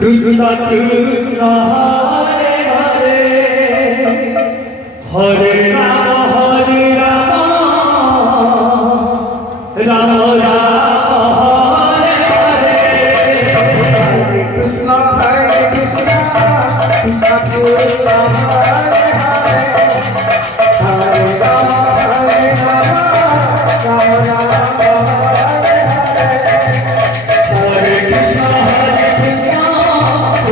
Krishna Krishna Hare Hare Hare Ram Ram Ram Hare Hare Krishna Krishna Krishna Krishna Hare Hare Hare Ram Ram Ram Hare Hare Hare Krishna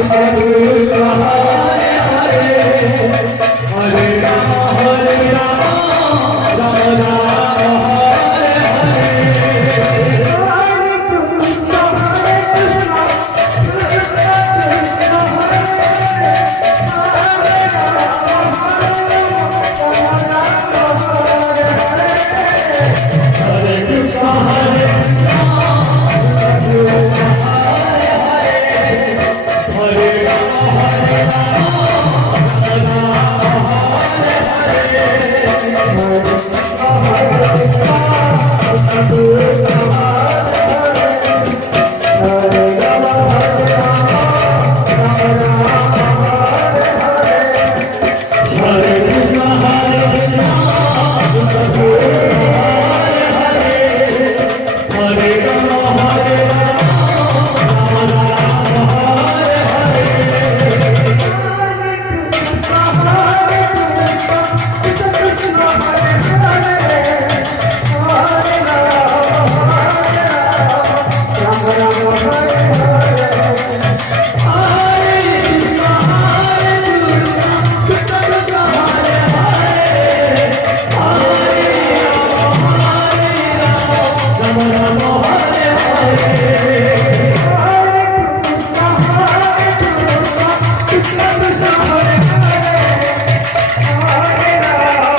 Krishna Krishna Hare Hare Hare Ram Ram Ram Hare Hare Hare Krishna Hare Hare Hare